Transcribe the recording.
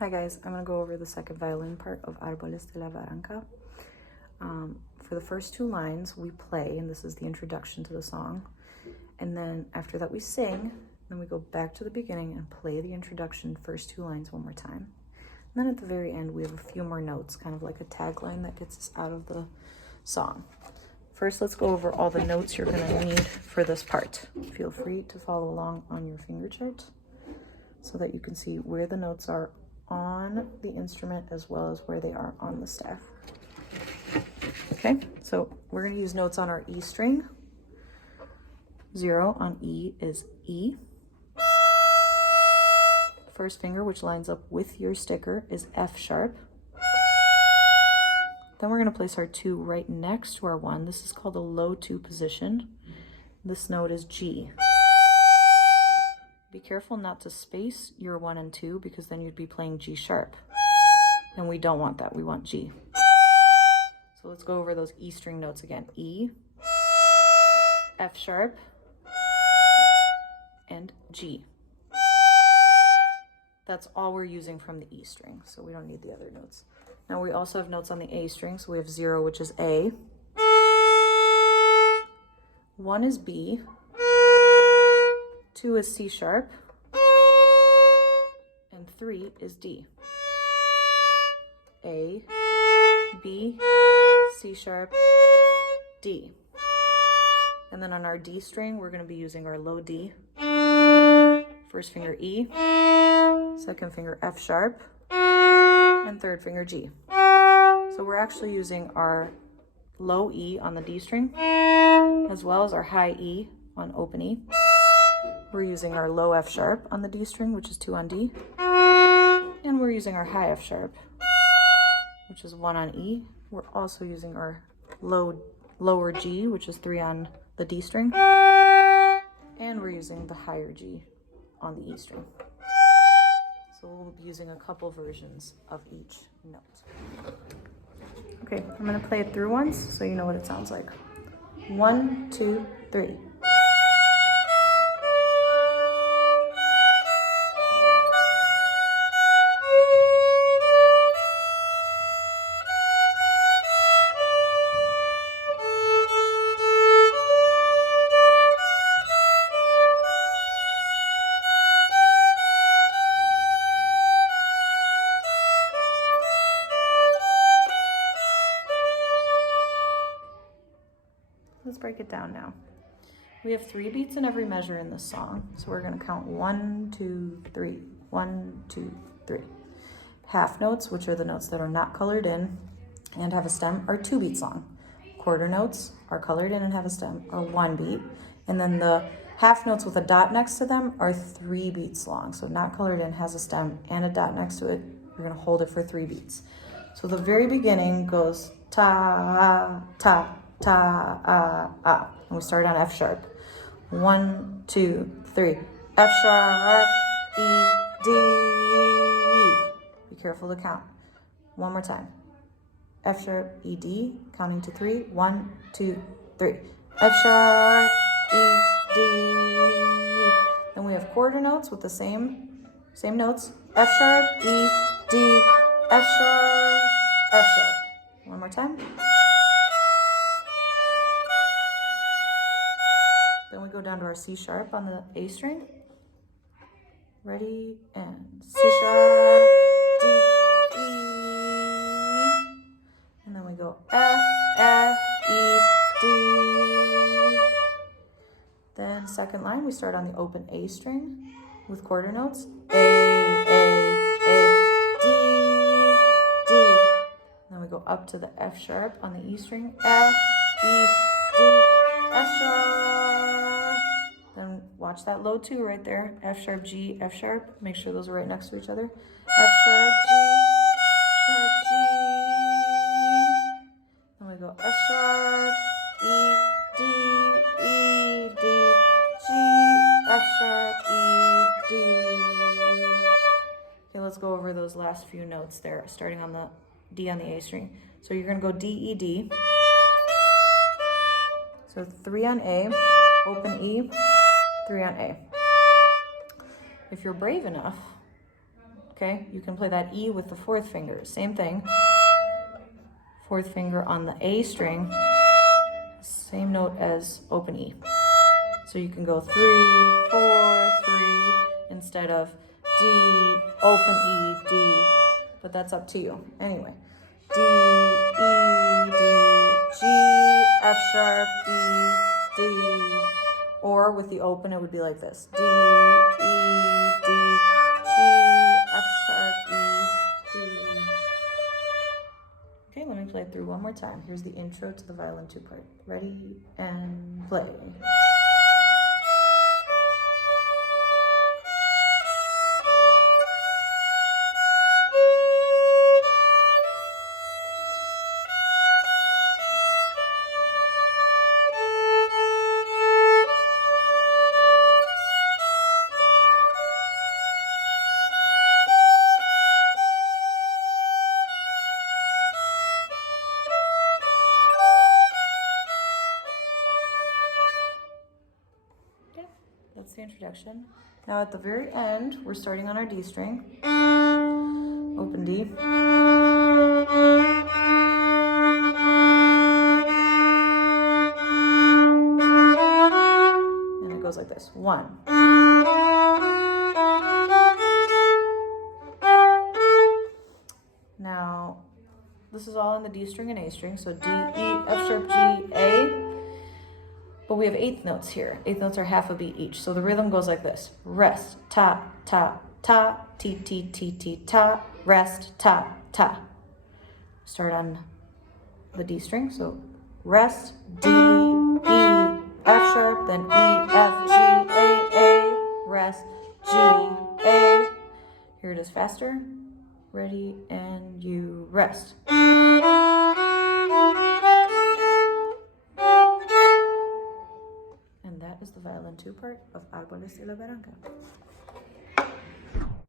Hi guys, I'm going to go over the second violin part of Arboles de La Barranca. For the first two lines, we play, and this is the introduction to the song. And then after that we sing, then we go back to the beginning and play the introduction first two lines one more time. And then at the very end, we have a few more notes, kind of like a tagline that gets us out of the song. First, let's go over all the notes you're going to need for this part. Feel free to follow along on your finger chart so that you can see where the notes are on the instrument as well as where they are on the staff. Okay, so we're going to use notes on our E string. 0 on E is E. First finger, which lines up with your sticker, is F sharp. Then we're going to place our 2 right next to our 1. This is called a low 2 position. This note is G. Be careful not to space your 1 and 2 because then you'd be playing G sharp. And we don't want that, we want G. So let's go over those E string notes again. E, F sharp, and G. That's all we're using from the E string, so we don't need the other notes. Now we also have notes on the A string, so we have 0, which is A. 1 is B. 2 is C sharp, and 3 is D. A, B, C sharp, D. And then on our D string, we're going to be using our low D. First finger E, second finger F sharp, and third finger G. So we're actually using our low E on the D string, as well as our high E on open E. We're using our low F sharp on the D string, which is 2 on D. And we're using our high F sharp, which is 1 on E. We're also using our lower G, which is 3 on the D string. And we're using the higher G on the E string. So we'll be using a couple versions of each note. Okay, I'm going to play it through once so you know what it sounds like. 1, 2, 3. Let's break it down now. We have 3 beats in every measure in this song. So we're going to count 1, 2, 3, 1, 2, 3. Half notes, which are the notes that are not colored in and have a stem, are 2 beats long. Quarter notes are colored in and have a stem, are 1 beat. And then the half notes with a dot next to them are 3 beats long. So not colored in, has a stem and a dot next to it. We're going to hold it for 3 beats. So the very beginning goes ta, ta, ta, ah. And we start on F sharp. 1, 2, 3. F sharp, E, D. Be careful to count. One more time. F sharp, E, D. Counting to 3. 1, 2, 3. F sharp, E, D. Then we have quarter notes with the same notes. F sharp, E, D. F sharp, F sharp. One more time. Then we go down to our C sharp on the A string. Ready? And C sharp, D, E. And then we go F, F, E, D. Then second line, we start on the open A string with quarter notes. A, D, D. Then we go up to the F sharp on the E string. F, E, D, F sharp. Then watch that low 2 right there. F sharp, G, F sharp. Make sure those are right next to each other. F sharp, G. Then we go F sharp, E, D, E, D, G, F sharp, E, D. Okay, let's go over those last few notes there, starting on the D on the A string. So you're going to go D, E, D. So 3 on A, open E, 3 on A. If you're brave enough, Okay, you can play that E with the fourth finger. Same thing. Fourth finger on the A string, same note as open E. So you can go 3, 4, 3 instead of D, open E, D. But that's up to you. Anyway, D, E, D, G, F sharp, E, D. Or with the open, it would be like this. D, E, D, G, F sharp, E, D. Okay, let me play it through one more time. Here's the intro to the violin 2-part. Ready and play. That's the introduction. Now at the very end, we're starting on our D string. Open D. And it goes like this. 1. Now, this is all in the D string and A string. So D, E, F sharp, G, A. But we have eighth notes here. Eighth notes are half a beat each. So the rhythm goes like this. Rest, ta, ta, ta, ti, ti, ti, ti, ta, rest, ta, ta. Start on the D string. So rest, D, E, F sharp, then E, F, G, A, rest, G, A. Here it is faster. Ready, and you rest. That is the violin 2-part of Arboles de La Barranca.